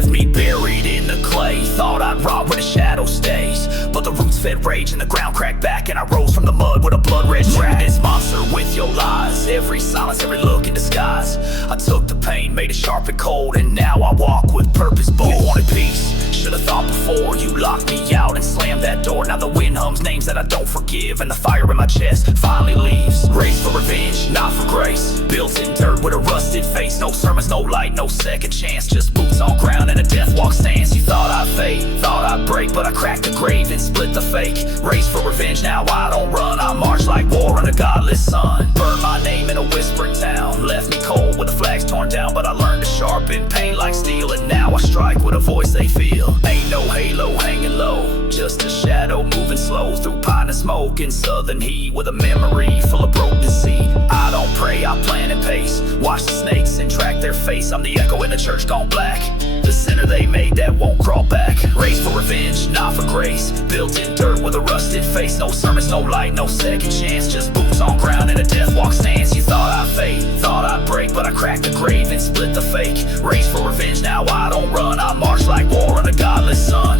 left me buried in the clay. Thought I'd rot where the shadow stays, but the roots fed rage and the ground cracked back, and I rose from the mud with a blood red track. This monster with your lies, every silence, every look in disguise. I took the pain, made it sharp and cold, and now I walk with purpose bold. You wanted peace, should've thought before you locked me out and slammed that door. Now the wind hums names that I don't forgive, and the fire in my chest finally leaves. Race for revenge, not for grace. Built in dirt with a rusted face. No sermons, no light, no second chance. Just boots on ground and a death walk stance. You thought I'd fade, thought I'd break, but I cracked the grave and split the fake. Race for revenge, now I don't run. I march like war on a godless sun. Burn my name in a whispering town. Left me cold with the flags torn down, but I learned to sharpen pain like steel, and now I strike with a voice they feel. Ain't no halo hanging low, just a shadow moving slow through pine and smoke and southern heat, with a memory full of broken seed. I don't pray, I plan and pace. Watch the snakes and track their face. I'm the echo in the church gone black, the sinner they made that won't crawl back. Race for revenge, not for grace. Built in dirt with a rusted face. No sermons, no light, no second chance. Just boots on ground and a death walk stance. You thought I'd fade, thought I'd break, but I cracked the grave and split the fake. Race for revenge, now I don't run. I march like war on a godless sun.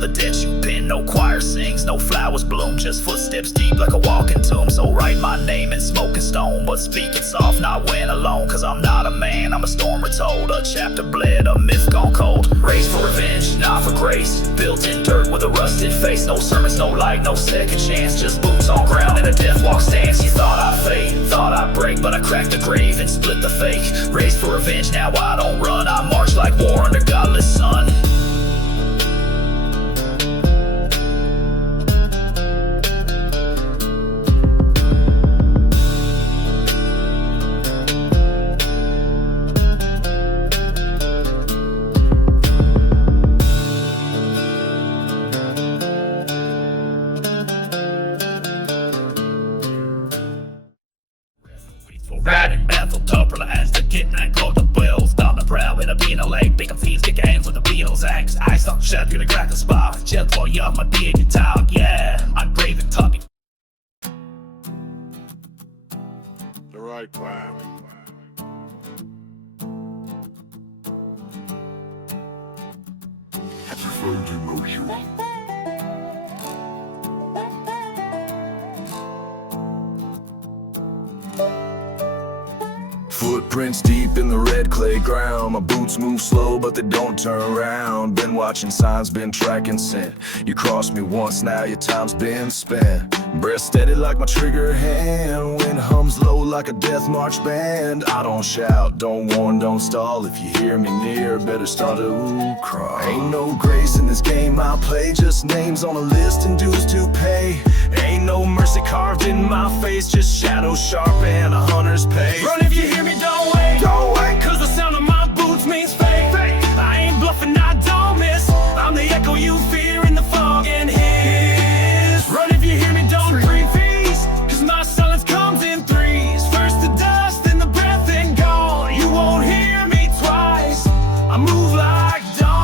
The dead you pin, no choir sings, no flowers bloom, just footsteps deep like a walking tomb. So write my name in smoke and stone, but speak it soft, not when alone. Cause I'm not a man, I'm a storm retold, a chapter bled, a myth gone cold. Race for revenge, not for grace. Built in dirt with a rusted face. No sermons, no light, no second chance. Just boots on ground and a death walk stance. You thought I'd fade, thought I'd break, but I cracked the grave and split the fake. Race for revenge, now I don't run. I march like war under godless sun. Riding Bethel, Tupperla as the kidnap called the bells. Down the brow in a bean a leg, big fiends kick hands with the Beatles axe. I stop shut, gonna crack a spot. Just for you, my dear guitar, yeah. I'm brave and tough. The right plan. Found emotion. Footprints deep in the red clay ground. My boots move slow, but they don't turn around. Been watching signs, been tracking scent. You crossed me once, now your time's been spent. Breath steady like my trigger hand. Wind hums low like a death march band. I don't shout, don't warn, don't stall. If you hear me near, better start to crawl. Ain't no grace in this game I play, just names on a list and dues to pay. Ain't no mercy carved in my face, just shadows sharp and a hunter's pace. Run if you hear me, don't wait, cause the sound of my boots means fate. I ain't bluffing, I don't miss. I'm the echo you fear in the fog and hiss. Run if you hear me, don't freeze, cause my silence comes in threes. First the dust, then the breath, then gone. You won't hear me twice, I move like dawn.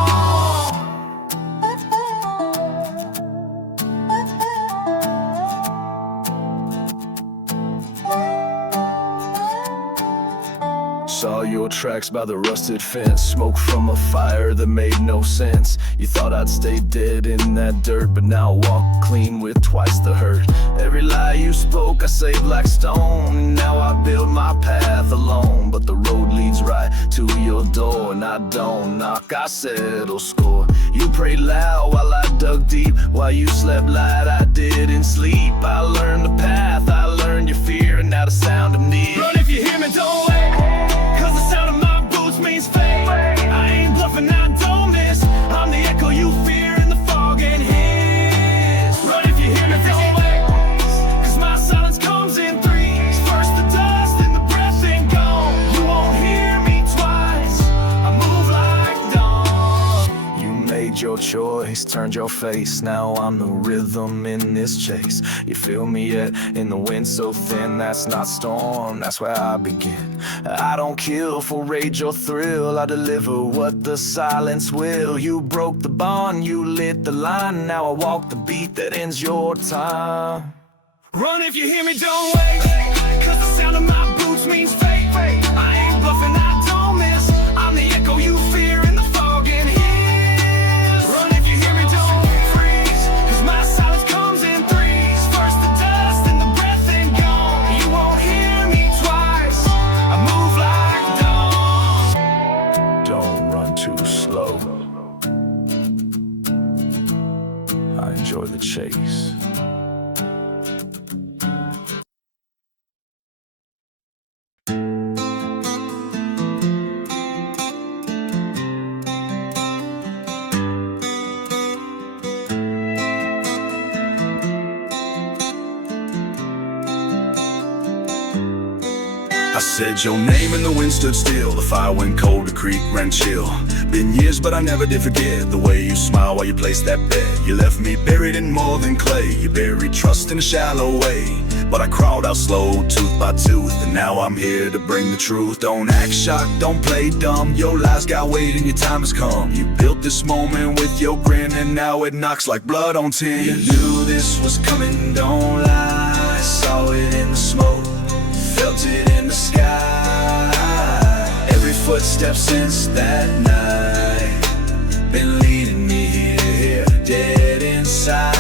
Saw your tracks by the rusted fence. Smoke from a fire that made no sense. You thought I'd stay dead in that dirt, but now I walk clean with twice the hurt. Every lie you spoke I saved like stone. Now I build my path alone, but the road leads right to your door. And I don't knock, I settle score. You prayed loud while I dug deep. While you slept light, I didn't sleep. I learned the path, I learned your fear, and now the sound of need. Run if you hear me, don't wait, cause the sound of my boots means fate. I ain't bluffing, I don't miss. I'm the echo you fear in the fog and hiss. Run if you hear me, don't wait, cause my silence comes in threes. First the dust, then the breath, then gone. You won't hear me twice, I move like dawn. You made your choice. choice turned your face. Now I'm the rhythm in this chase. You feel me yet? In the wind so thin, that's not storm, that's where I begin. I don't kill for rage or thrill, I deliver what the silence will. You broke the bond, you lit the line, now I walk the beat that ends your time. Run if you hear me, don't wait, cause the sound of my boots means fate. I ain't bluffing, I don't miss. I'm the echo you fear in the fog and hills. Run if you hear me, don't freeze, cause my silence comes in threes. First the dust, then the breath, then gone. You won't hear me twice, I move like dawn. Don't run too slow, I enjoy the chase. I said your name and the wind stood still. The fire went cold, the creek ran chill. Been years but I never did forget the way you smiled while you placed that bet. You left me buried in more than clay. You buried trust in a shallow way. But I crawled out slow, tooth by tooth, and now I'm here to bring the truth. Don't act shocked, don't play dumb. Your lies got weight and your time has come. You built this moment with your grin, and now it knocks like blood on tin. You knew this was coming, don't lie. Saw it in the smoke, felt it in the sky. Every footstep since that night been leading me here, dead inside.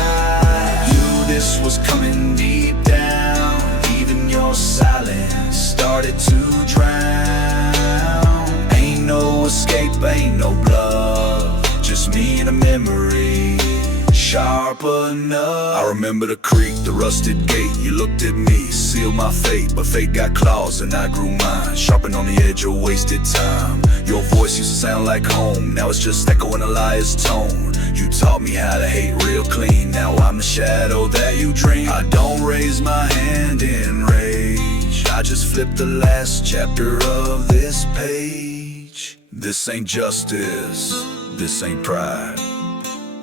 Knew this was coming deep down. Even your silence started to drown. Ain't no escape, ain't no bluff, just me and a memory sharp enough. I remember the creek, the rusted gate. You looked at me, sealed my fate. But fate got claws and I grew mine, sharpened on the edge of wasted time. Your voice used to sound like home, now it's just echoing a liar's tone. You taught me how to hate real clean, now I'm the shadow that you dream. I don't raise my hand in rage, I just flip the last chapter of this page. This ain't justice, this ain't pride,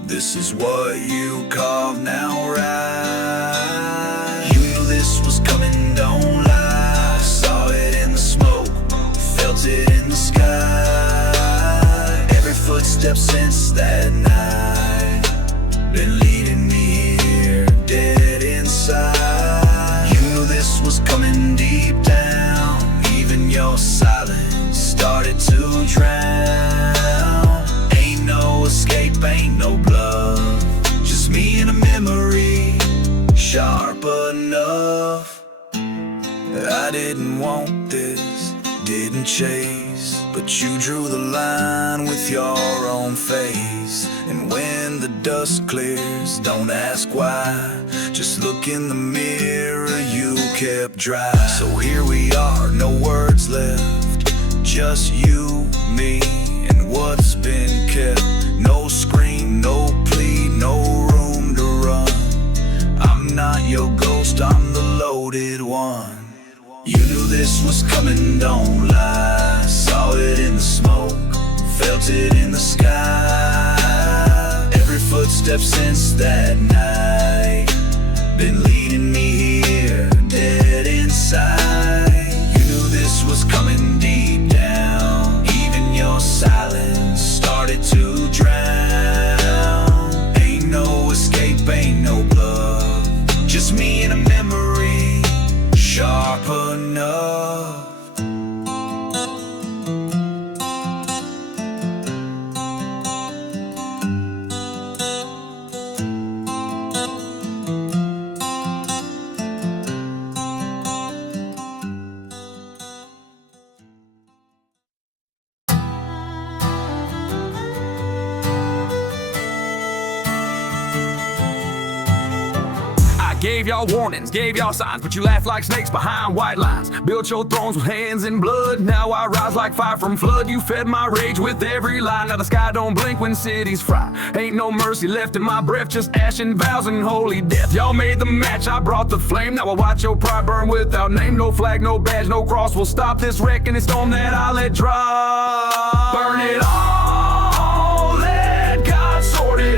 this is what you call now right. You knew this was coming, don't lie. Saw it in the smoke, felt it in the sky. Every footstep since that night been leading me here, dead inside. You knew this was coming deep down. Even your silence started to drown. Ain't no escape, ain't no bluff, just me and a memory sharp enough. I didn't want this, didn't chase, but you drew the line with your own face. And when the dust clears, don't ask why, just look in the mirror, you kept dry. So here we are, no words left, just you, me, and what's been kept. No scream, no plea, no room to run. I'm not your ghost, I'm the loaded one. You knew this was coming, don't lie. Saw it in the smoke, felt it in the sky. Every footstep since that night been leading me here, dead inside. You knew this was coming deep down. Even your silence started to drown. Ain't no escape, ain't no bluff, just me and a memory sharp enough. Gave y'all warnings, gave y'all signs, but you laughed like snakes behind white lines. Built your thrones with hands in blood, now I rise like fire from flood. You fed my rage with every line, now the sky don't blink when cities fry. Ain't no mercy left in my breath, just ash and vows and holy death. Y'all made the match, I brought the flame, now I watch your pride burn without name. No flag, no badge, no cross will stop this wreck and this storm that I let drop. Burn it all, let God sort it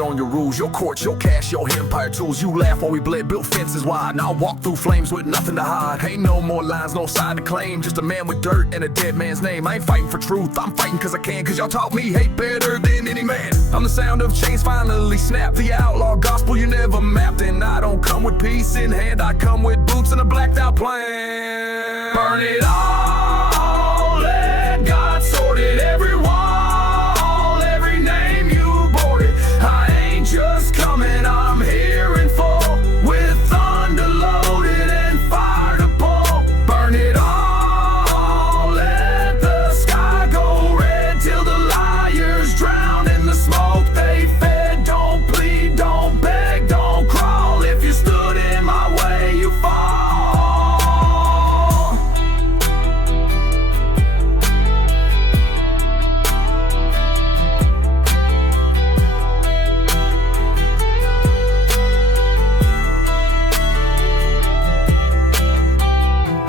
shit on your rules. Your courts, your cash, your empire tools. You laugh while we bled, built fences wide. Now I walk through flames with nothing to hide. Ain't no more lines, no side to claim. Just a man with dirt and a dead man's name. I ain't fighting for truth, I'm fighting cause I can. Cause y'all taught me hate better than any man. I'm the sound of chains finally snapped. The outlaw gospel you never mapped. And I don't come with peace in hand, I come with boots and a blacked out plan. Burn it all, let God sort it. Every wall, every name you boarded. I ain't just coming, I'm here in full, with thunder loaded and fire to pull. Burn it all, let the sky go red till the liars drown in the smoke they fed. Don't plead, don't beg, don't crawl. If you stood in my way, you fall.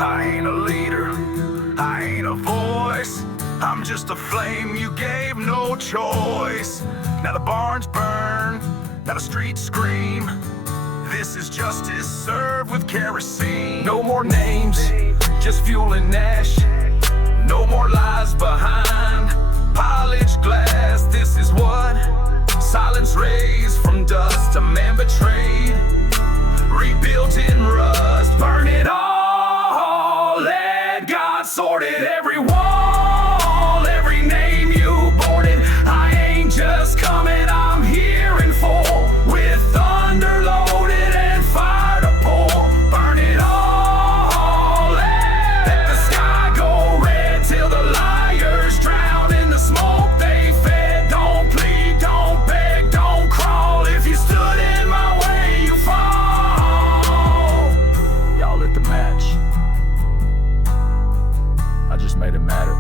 I ain't a leader, I ain't a voice, I'm just a flame you gave no choice. Now the barns burn, now the streets scream. This is justice served with kerosene. No more names, just fuel and ash. No more lies behind polished glass. This is what silence raised from dust. A man betrayed, rebuilt in rust. Burn it all, let God sort it. Every wall, every name you boarded. I ain't just coming, I'm here in full, with thunder loaded and fire to pull. Burn it all, let the sky go red till the liars drown in the smoke they fed. Don't plead, don't beg, don't crawl. If you stood in my way, you fall. Y'all lit the match, I just made it matter.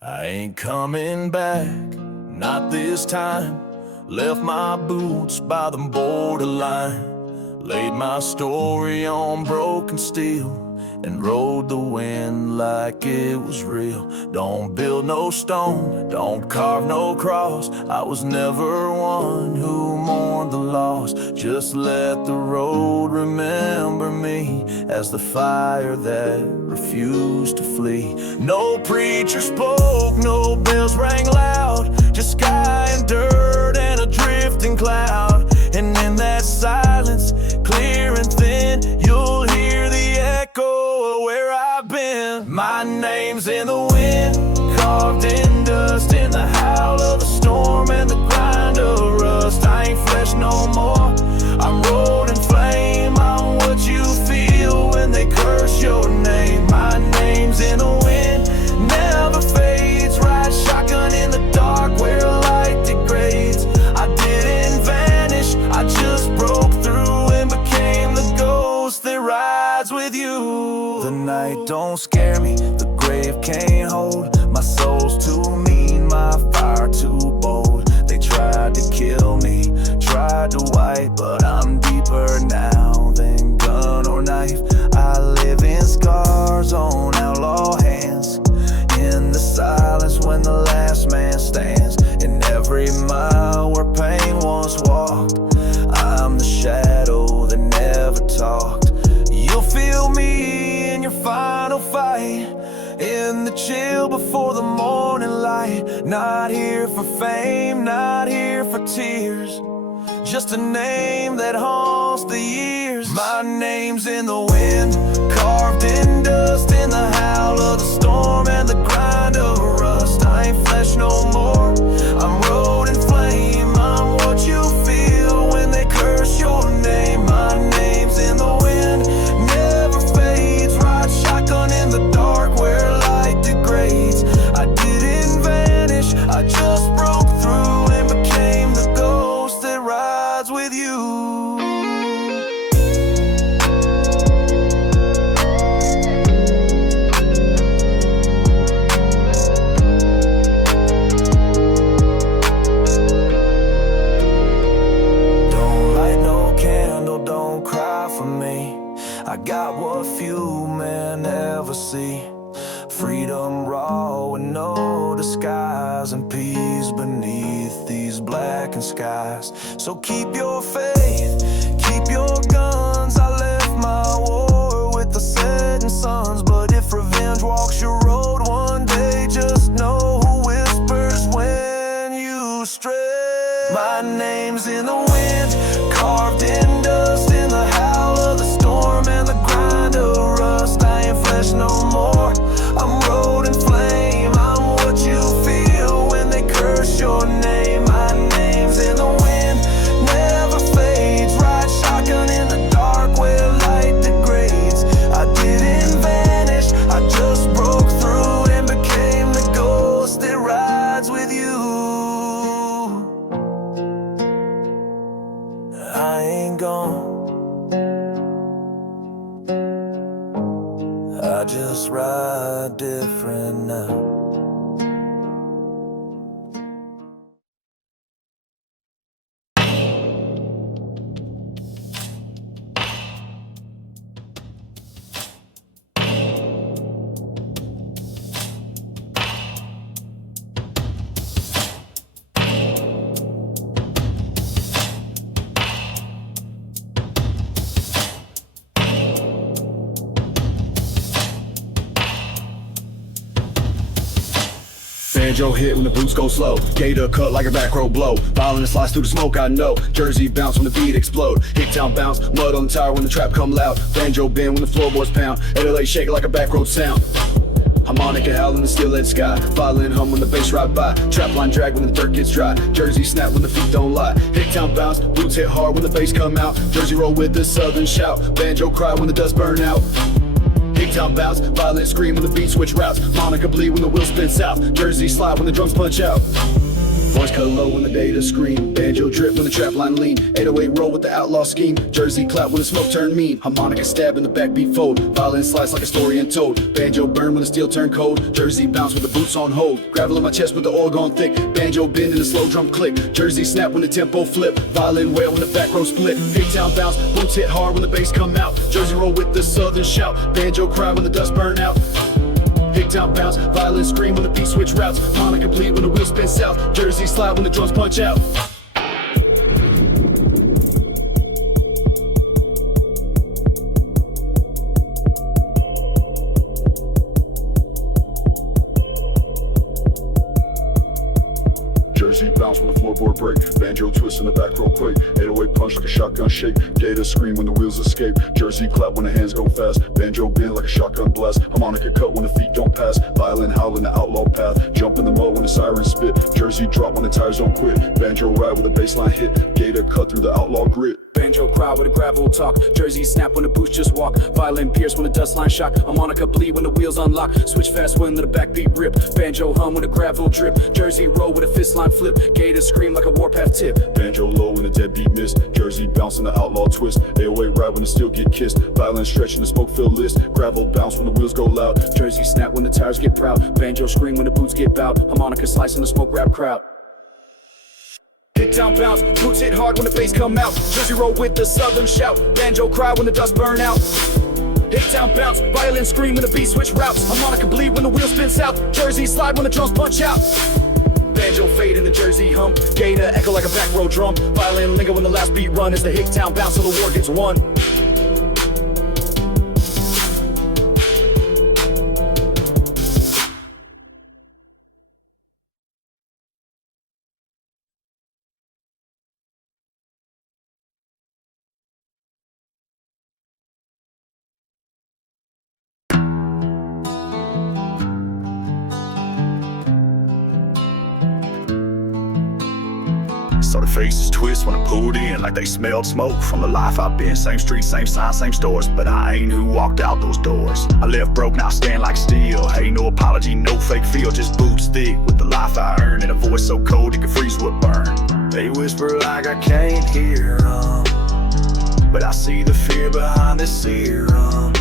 I ain't coming back, not this time. Left my boots by the borderline. Laid my story on broken steel and rode the wind like it was real. Don't build no stone, don't carve no cross. I was never one who mourned the loss. Just let the road remember me as the fire that refused to flee. No preacher spoke, no bells rang loud, just sky and dirt and a drifting cloud. And in that silence, clear and thin, you'll hear the echo of where I've been. My name's in the wind, carved in dust, in the howl of the storm and the grind of rust. I ain't flesh no more, I'm road and flame. I'm what you feel when they curse your name. My name's in the wind, never fades. Ride shotgun in the dark where light degrades. I didn't vanish, I just broke through and became the ghost that rides with you. The night don't scare me, the grave can't hold. My soul's too mean, my fire too bold. They tried to kill me, tried to wipe, but I'm deeper now than gun or knife. I live in scars on outlaw hands, in the silence when the last man stands. In every mile where pain once walked, I'm the shadow that never talked. You'll feel me in your final fight, in the chill before the morning light. Not here for fame, not here for tears, just a name that haunts the years. My name's in the wind, carved in dust, in the howl of the storm and the grind of rust. I ain't flesh no more, I'm road and flame. I'm what you feel when they curse your name. My name's in the wind, never fades. Ride shotgun in the dark where light degrades. I didn't vanish, I just broke through and became the ghost that rides with you. Don't light no candle, don't cry for me. got what few men ever see. Freedom raw with no disguise, and peace beneath these blackened skies. So keep your faith, keep your guns. I left my war with the setting suns, but if revenge walks your road one day, just know who whispers when you stray. My name's in the wind, carved in dust, in the howl of the storm and the grind of rust. I ain't flesh no more, I'm road and flame. I'm what you feel when they curse your name. My name's in the wind, never fades. Ride shotgun in the dark where light degrades. I didn't vanish, I just broke through and became the ghost that rides with you. I ain't gone, I just ride different now. Banjo hit when the boots go slow. Gator cut like a back row blow. Violence slice through the smoke, I know. Jersey bounce when the beat explode. Hicktown bounce, mud on the tire when the trap come loud. Banjo bend when the floorboards pound. 808 shake like a back road sound. Harmonica howl in the steel-lit sky. Violin hum when the bass ride by. Trap line drag when the dirt gets dry. Jersey snap when the feet don't lie. Hicktown bounce, boots hit hard when the bass come out. Jersey roll with the southern shout. Banjo cry when the dust burn out. Hicktown bounce, violin scream when the beat switch routes. Monica bleed when the wheel spins south. Jersey slide when the drums punch out. Voice cut low when the data scream. Banjo drip when the trap line lean. 808 roll with the outlaw scheme. Jersey clap when the smoke turn mean. Harmonica stab in the backbeat fold. Violin slice like a story untold. Banjo burn when the steel turn cold. Jersey bounce with the boots on hold. Gravel in my chest with the oil gone thick. Banjo bend and the slow drum click. Jersey snap when the tempo flip. Violin wail when the back row split. Hicktown bounce, boots hit hard when the bass come out. Jersey roll with the southern shout. Banjo cry when the dust burn out. Hicktown bounce, violin scream when the beat switch routes. Monica bleed when the wheel spins south. Jersey slide when the drums punch out. Jersey bounce when the floorboard break. Banjo twist in the back row quake. 808 punch like a shotgun shake. Gator scream when the wheels escape. Jersey clap when the hands go fast. Banjo bend like a shotgun blast. Harmonica cut when the feet don't pass. Violin howl in the outlaw path. Jump in the mud when the sirens spit. Jersey drop when the tires don't quit. Banjo ride with a baseline hit. Gator cut through the outlaw grit. Banjo cry with a gravel talk. Jersey snap when the boots just walk. Violin pierce when the dust line shock. Harmonica bleed when the wheels unlock. Switch fast when the backbeat rip. Banjo hum when the gravel drip. Jersey roll with a fist line flip. Gator scream like a warpath tip. Banjo low when the deadbeat miss. Jersey bounce in the outlaw twist. 808 ride when the steel get kissed. Violin stretch in the smoke filled list. Gravel bounce when the wheels go loud. Jersey snap when the tires get proud. Banjo scream when the boots get bowed. Harmonica slice in the smoke rap crowd. Hicktown bounce, boots hit hard when the bass come out. Jersey roll with the southern shout. Banjo cry when the dust burn out. Hicktown bounce, violin scream when the beat switch routes. Harmonica bleed when the wheel spins south. Jersey slide when the drums punch out. Banjo fade in the Jersey hum. Gator echo like a back row drum. Violin linger when the last beat run. As the Hicktown bounce till the war gets won. So the faces twist when I pulled in, like they smelled smoke from the life I've been. Same streets, same signs, same stores, but I ain't who walked out those doors. I left broke, now stand like steel. Ain't no apology, no fake feel, just boots thick with the life I earned, and a voice so cold it can freeze what burn. They whisper like I can't hear 'em, but I see the fear behind this serum.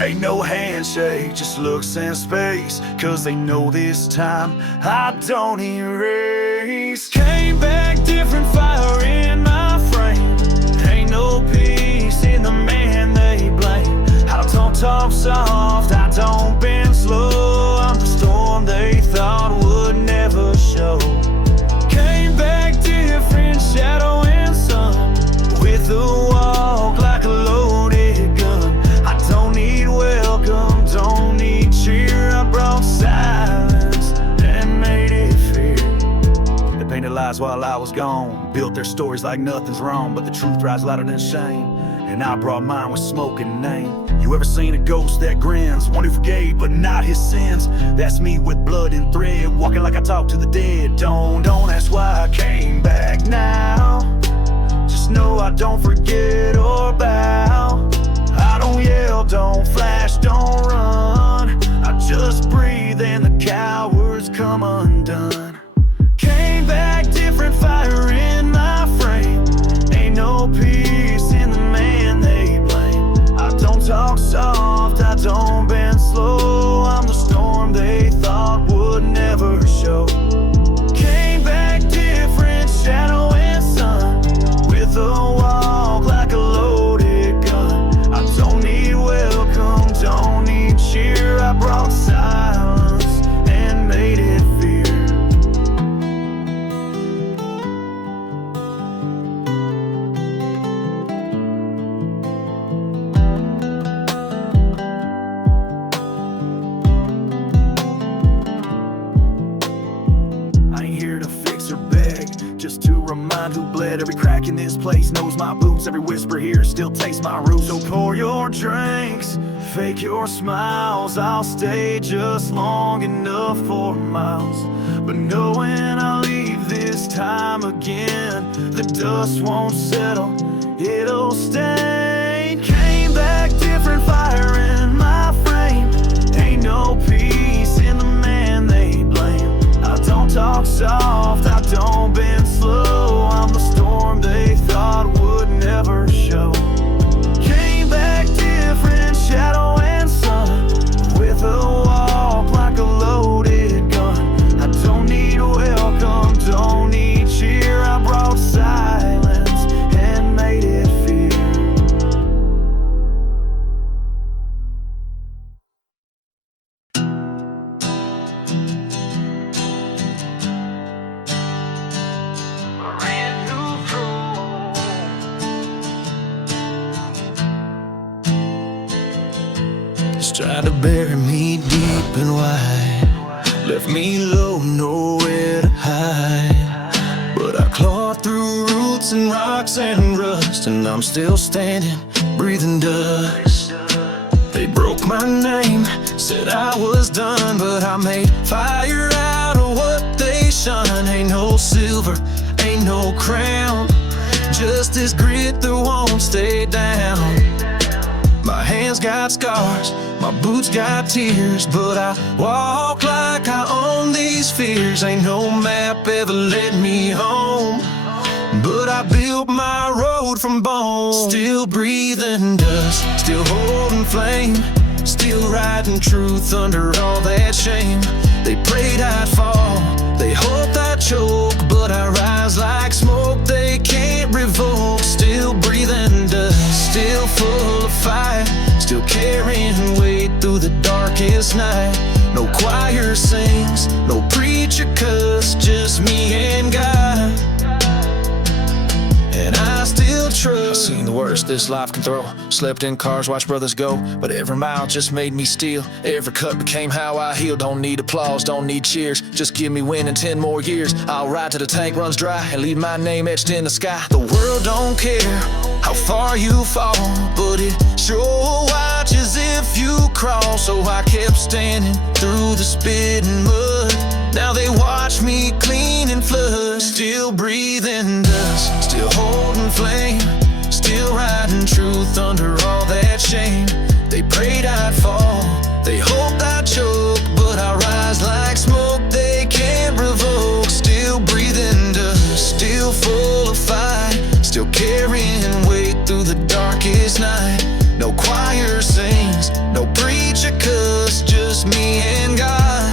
Ain't no handshake, just looks and space, 'cause they know this time I don't erase. Came back different, fire in my frame. Ain't no peace in the man they blame. lies while I was gone. Built their stories like nothing's wrong, but the truth rides louder than shame. And I brought mine with smoke and name. You ever seen a ghost that grins? One who forgave but not his sins. That's me with blood and thread, walking like I talk to the dead. Don't ask why I came back now. Just know I don't forget or bow. I don't yell, don't flash, don't run. I just breathe and the cowards come undone. Came back different, fire in my frame. Ain't no peace in the man they blame. I don't talk soft, I don't bend slow. I'm the storm they thought would never show. Came back different, shadow and sun, with a walk like a loaded gun. I don't need welcome, don't need cheer. I brought silence and made it fear. I ain't here to fix or beg, just to remind who bled. Every crack in this place knows my boots. Every whisper here still tastes my roots. So pour your drinks, fake your smiles. I'll stay just long enough for miles. But knowing I'll leave this time again, the dust won't settle, it'll stain. Came back different, fire in my frame. Ain't no peace in the man they blame. I don't talk soft, I don't bend slow. I'm the storm they thought would never show. Came back different, shadow and sun, with a walk like a loaded gun. I don't need welcome, don't need cheer. I brought silence and made it fear. Just tried to bury me deep and wide, left me low, nowhere to hide. But I clawed through roots and rocks and rust, and I'm still standing, breathing dust. They broke my name, said I was done, but I made fire out of what they shun. Ain't no silver, ain't no crown, just this grit that won't stay down. My hands got scars, my boots got tears, but I walk like I own these fears. Ain't no map ever led me home, but I built my road from bone. Still breathing dust, still holding flame, still writing truth under all that shame. They prayed I'd fall, they hoped I'd choke, but I rise like smoke they can't revoke. Still breathing dust, still full of fire, still carrying weight through the darkest night. No choir sings, no preacher cuss, just me and God. And I still trust. I've seen the worst this life can throw, slept in cars, watched brothers go, but every mile just made me steal. Every cut became how I heal. Don't need applause, don't need cheers, just give me wind in 10 more years. I'll ride till the tank runs dry and leave my name etched in the sky. The world don't care how far you fall, but it sure watches if you crawl. So I kept standing through the spit and mud. Now they watch me clean and flood. Still breathing dust, still holding flame, still writing truth under all that shame. They prayed I'd fall, they hoped I'd choke, but I rise like smoke they can't revoke. Still breathing dust, still full of fire, still carrying weight through the darkest night. No choir sings, no preacher cuss, just me and God.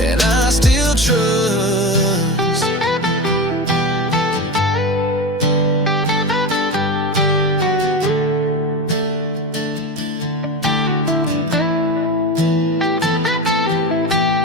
And I still trust.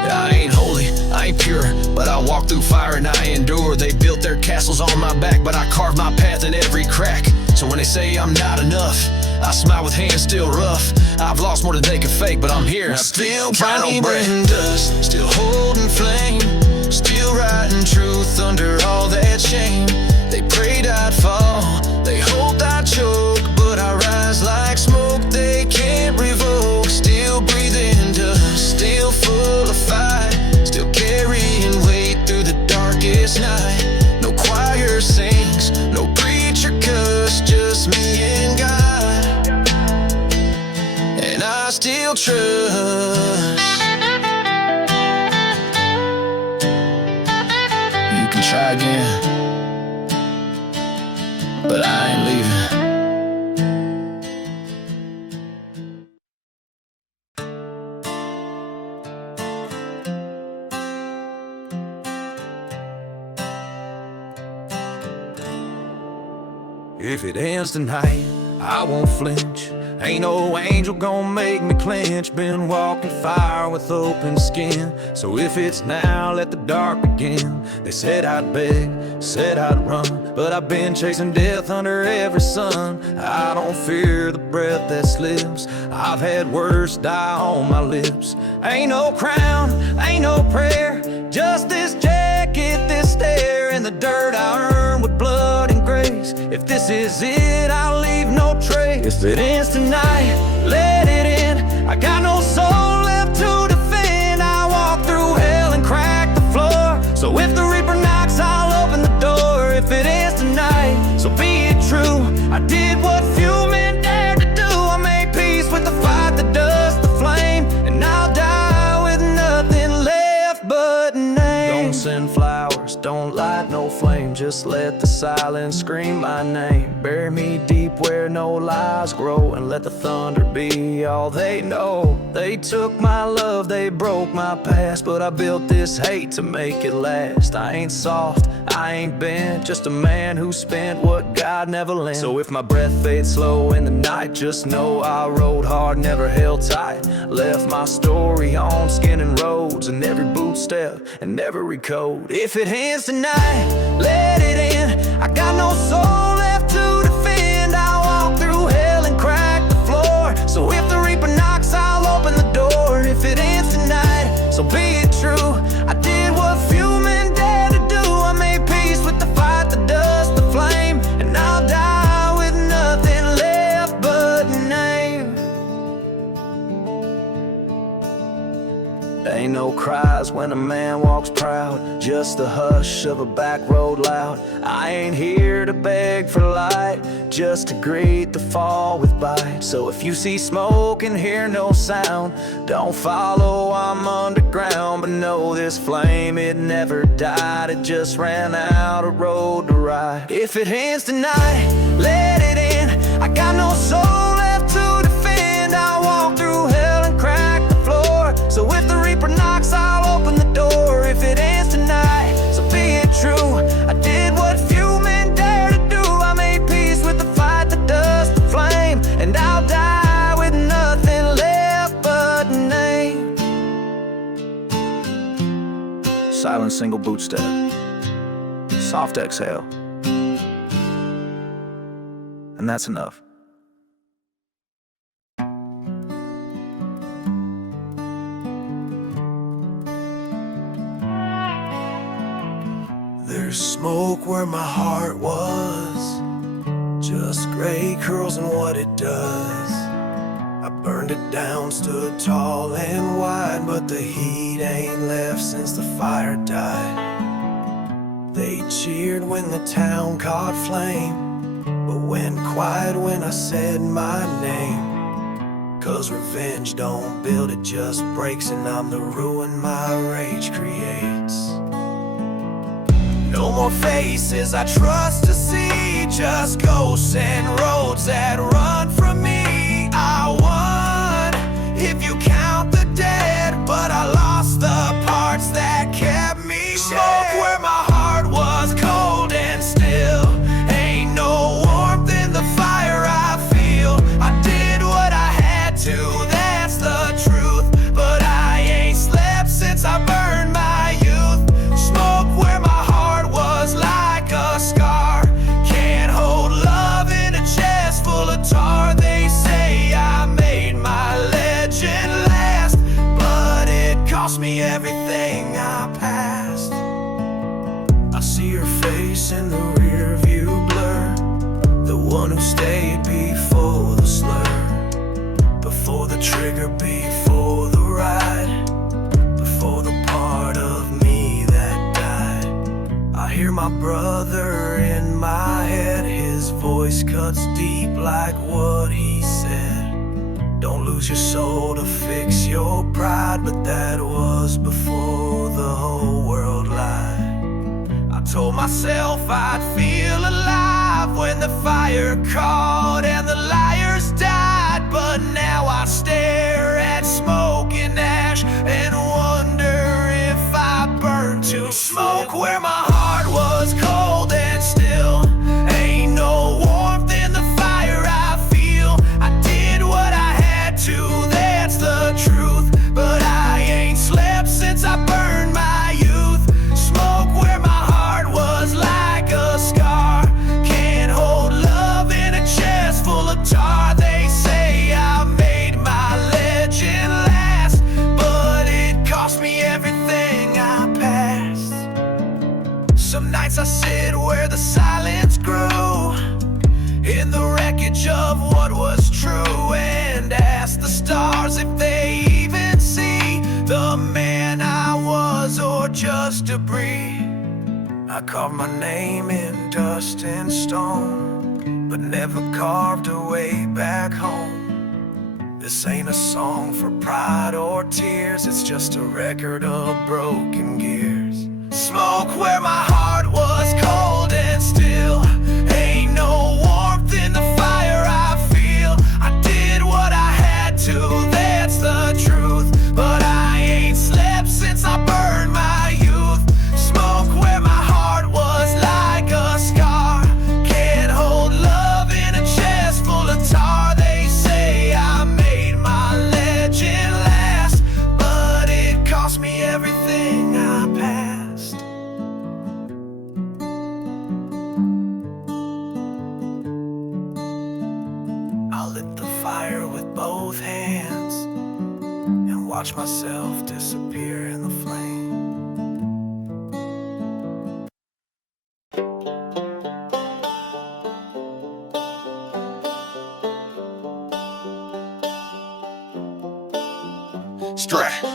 I ain't holy, I ain't pure, but I walk through fire and I endure. They built their castles on my back, but I carved my path in every crack. So when they say I'm not enough, I smile with hands still rough. I've lost more than they can fake, but I'm here. I'm still breathing dust, still holding flame, still right and truth under all that shame. They prayed I'd fall, they hoped I'd choke, but I rise like smoke they can't revoke. Still breathing dust, still full of fight, still carrying weight through the darkest night. No choir sings, no preacher cuss, just me and God, and I still trust. You can try again, but I ain't leaving. If it ends tonight, I won't flinch. Ain't no angel gonna make me clench. Been walking fire with open skin. So if it's now, let the dark begin. They said I'd beg, said I'd run, but I've been chasing death under every sun. I don't fear the breath that slips. I've had worse die on my lips. Ain't no crown, ain't no prayer, just this jacket, this stare, and the dirt I earn with blood and grace. If this is it, I'll leave no trace. If it ends tonight, let it in. I got no soul left to defend. I walk through hell and crack the floor. So if the Reaper knocks, I'll open the door. If it ends tonight, so be it true. I did what few men dared to do. I made peace with the fight, the dust, the flame, and I'll die with nothing left but name. Don't send flowers, don't light no flame, just let the silence scream my name. Bury me deep where no lies grow, and let the thunder be all they know. They took my love, they broke my past, but I built this hate to make it last. I ain't soft, I ain't bent, just a man who spent what God never lent. So if my breath fades slow in the night, just know I rode hard, never held tight. Left my story on skinning roads, and every boot step and every code. If it ends tonight, let it in. I got no soul left to defend. I walk through hell and crack the floor. So if the Reaper knocks, I'll open the door. If it ends tonight, so be it true. I did what few men dared to do. I made peace with the fight, the dust, the flame, and I'll die with nothing left but name. Ain't no cries when a man walks proud, just the hush of a back road loud. I ain't here to beg for light, just to greet the fall with bite. So if you see smoke and hear no sound, don't follow, I'm underground. But know this flame, it never died, it just ran out of road to ride. If it ends tonight, let it in. I got no soul left to defend. I walk through hell and crack the floor. So if the Reaper knocks, I'll open the door. If it ends tonight, so be it true. I did what few men dare to do. I made peace with the fight, the dust, the flame, and I'll die with nothing left but name. Silent single boot step, soft exhale, and that's enough. There's smoke where my heart was, just gray curls and what it does. I burned it down, stood tall and wide, but the heat ain't left since the fire died. They cheered when the town caught flame, but went quiet when I said my name. 'Cause revenge don't build, it just breaks, and I'm the ruin my rage creates. No more faces I trust to see, just ghosts and roads that run from me. I won, if you count the dead, but I lost the parts that kept me. Smoke where my heart was cold and still. Ain't no warmth in the fire I feel. I did what I had to, that's the truth, but I ain't slept since I burned my youth. Smoke where my heart was like a scar, can't hold love in a chest full of tar. They the rear view blur, the one who stayed before the slur, before the trigger, before the ride, before the part of me that died. I hear my brother in my head, his voice cuts deep like what he said. Don't lose your soul to fix your pride, but that was before the whole world lied. I told myself I'd feel alive when the fire caught and the liars died, but now I stare at smoke and ash and wonder if I burned to smoke where my heart was cold and still. Ain't no warmth in the fire I feel. I did what I had to, that's the truth, but I ain't slept since I burned my youth. Smoke where my heart was like a scar. Can't hold love in a chest full of tar. They say I made my legend last, but it cost me everything I passed. Some nights I sit where the silence grew, in the wreckage of what was true, and ask the stars if they even see the man I was or just debris. I carved my name in dust and stone, but never carved a way back home. This ain't a song for pride or tears, it's just a record of broken gears. Smoke where my heart was cold and still. Ain't no warmth in the fire I feel. I did what I had to, that's the truth, but I ain't slept since I burned my youth. Smoke where my heart was like a scar. Can't hold love in a chest full of tar. They say I made my legend last, but it cost me everything I passed. I lit the fire with both hands and watch myself disappear in the flame.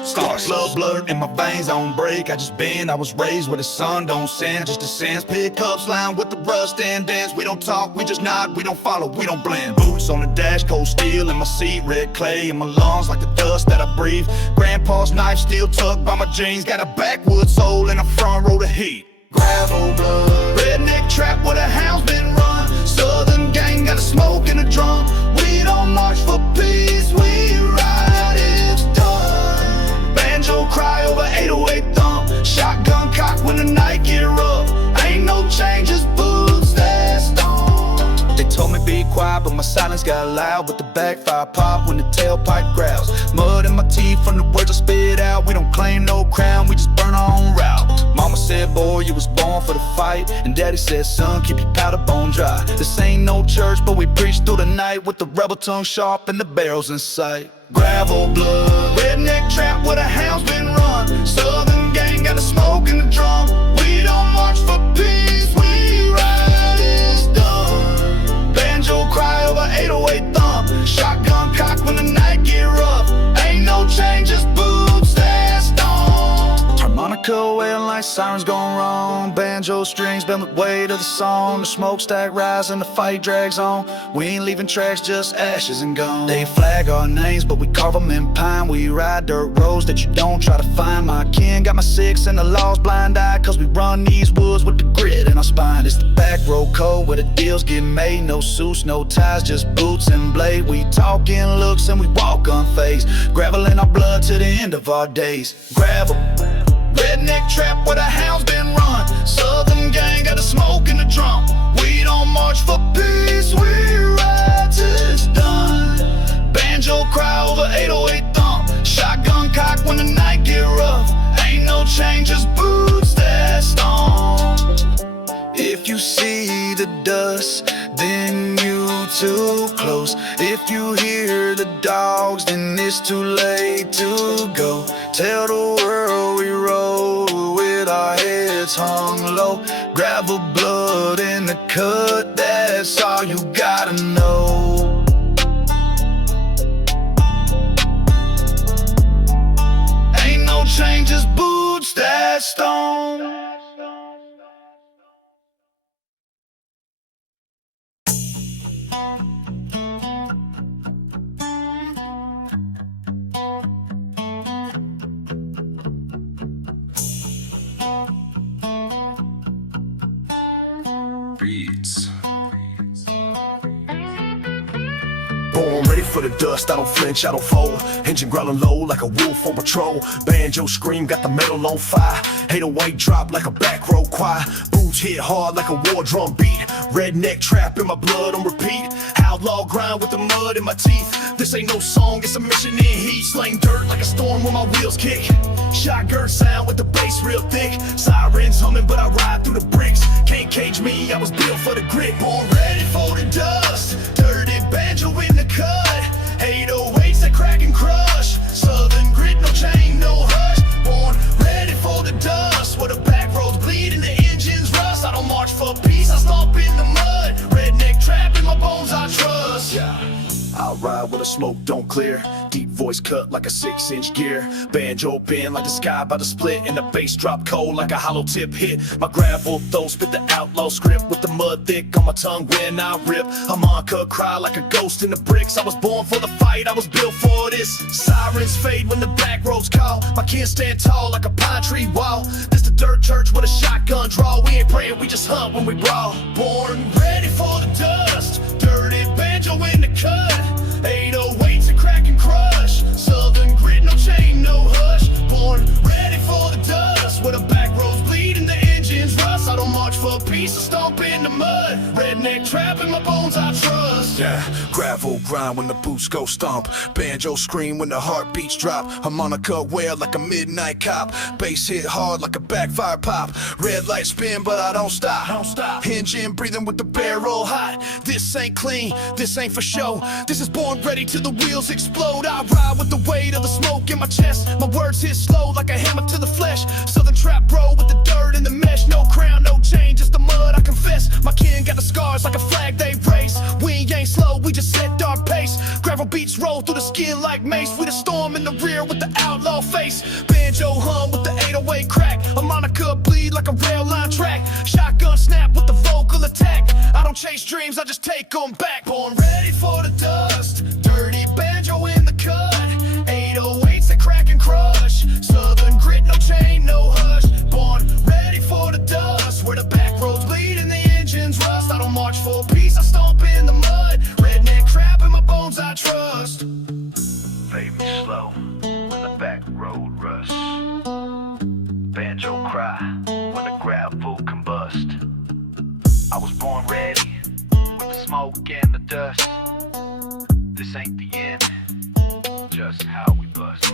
Stars, love, blood in my veins on break. I was raised where the sun don't send, just a sense. Pickups line with the rust and dance. We don't talk, we just nod, we don't follow, we don't blend. Boots on the dash, cold steel in my seat, red clay in my lungs like the dust that I breathe. Grandpa's knife still tucked by my jeans, got a backwoods soul in the front row to heat. Gravel blood, redneck trap where the hounds been run. Southern gang got a smoke in a drum. We don't march for peace, we ride, it's done. Banjo cry over 808 thump. Shotgun cock when the night get rough. Ain't no changes, boots that stone. They told me be quiet, but my silence got loud with the backfire pop when the tailpipe growls. Mud in my teeth from the words I spit out. We don't claim no crown, we just burn our own route. Mama said, boy, you was born for the fight, and daddy said, son, keep your powder bone dry. This ain't no church, but we preach through the night with the rebel tongue sharp and the barrels in sight. Gravel blood, redneck trap where the hounds been run. Southern gang got a smoke in the drum. We don't march for peace, we ride, it's done. Banjo cry over 808 thump. Shotgun cock when the night get rough. Ain't no changes, boots that stone. Harmonica wailing like sirens gone wrong. Banjo strings bend with weight of the song. The smokestack rise and the fight drags on. We ain't leaving tracks, just ashes and gone. They flag our names, but we carve them in pine. We ride dirt roads that you don't try to find. My kin got my six and the law's blind eye, cause we run these woods with the grit in our spine. It's the back row code where the deals get made. No suits, no ties, just boots and blade. We talking looks and we walk unfazed. Gravel in our blood to the end of our days. Gravel, redneck trap where the hounds been run. Southern gang got a smoke in the drum. We don't march for peace, we ride till it's done. Banjo cry over 808 thump. Shotgun cock when the night get rough. Ain't no changes, boots that stone. If you see the dust, then you too close. If you hear the dogs, then it's too late to go. Tell the world we roll with with our heads hung low. Gravel blood in the cut, that's all you gotta know. Ain't no changes, boots that stone. Beats. Born ready for the dust, I don't flinch, I don't fold. Engine growling low like a wolf on patrol. Banjo scream, got the metal on fire. 808 drop like a back row choir. Boots hit hard like a war drum beat. Redneck trap in my blood on repeat. Outlaw grind with the mud in my teeth. This ain't no song, it's a mission in heat. Slang dirt like a storm when my wheels kick. Shotgun sound with the bass real thick. Sirens humming but I ride through the bricks. Can't cage me, I was built for the grit. Born ready for the dust. Dirty banjo in the cut. 808s that crack and crush. Southern grit, no chain, no hush. Born ready for the dust. Where the back roads bleed and the engines rust. I don't march for peace, I stomp in the mud. Redneck trap in my bones I trust. I'll ride where the smoke don't clear. Deep voice cut like a 6-inch gear. Banjo bend like the sky by the split. And the bass drop cold like a hollow tip hit. My gravel though spit the outlaw script. With the mud thick on my tongue when I rip. Harmonica cry like a ghost in the bricks. I was born for the fight, I was built for this. Sirens fade when the back roads call. My kids stand tall like a pine tree wall. This the dirt church with a shotgun draw. We ain't praying, we just hunt when we brawl. Born ready for the dust. Dirty banjo in the cut. 808s that crack and crush. Southern grit, no chain, no hush. Born ready for the dust. Where the back roads bleed and the engines rust. I don't march for peace, I stomp in the mud. Redneck trap in my bones I trust. Gravel grind when the boots go stomp. Banjo scream when the heartbeats drop. Harmonica wail like a midnight cop. Bass hit hard like a backfire pop. Red light spin but I don't stop. Engine breathing with the barrel hot. This ain't clean, this ain't for show. This is born ready till the wheels explode. I ride with the weight of the smoke in my chest. My words hit slow like a hammer to the flesh. Southern trap bro with the dirt and the mesh. No crown, no chain, just the mud I confess. My kin got the scars like a flag they raise. We ain't slow, we just set our pace. Gravel beats roll through the skin like mace. We the storm in the rear with the outlaw face. Banjo hum with the 808 crack. Harmonica bleed like a rail line track. Shotgun snap with the vocal attack. I don't chase dreams, I just take them back. Born ready for the dust. Dirty banjo in the cut. 808s that crack and crush. Southern grit, no chain, no hush. Born ready for the dust. Where the back roads bleed and the engines rust. I don't march for peace, I stomp in the mud. Redneck trap in my bones I trust. Fade me slow when the back road rust. Banjo cry when the gravel combust. I was born ready with the smoke and the dust. This ain't the end, just how we bust.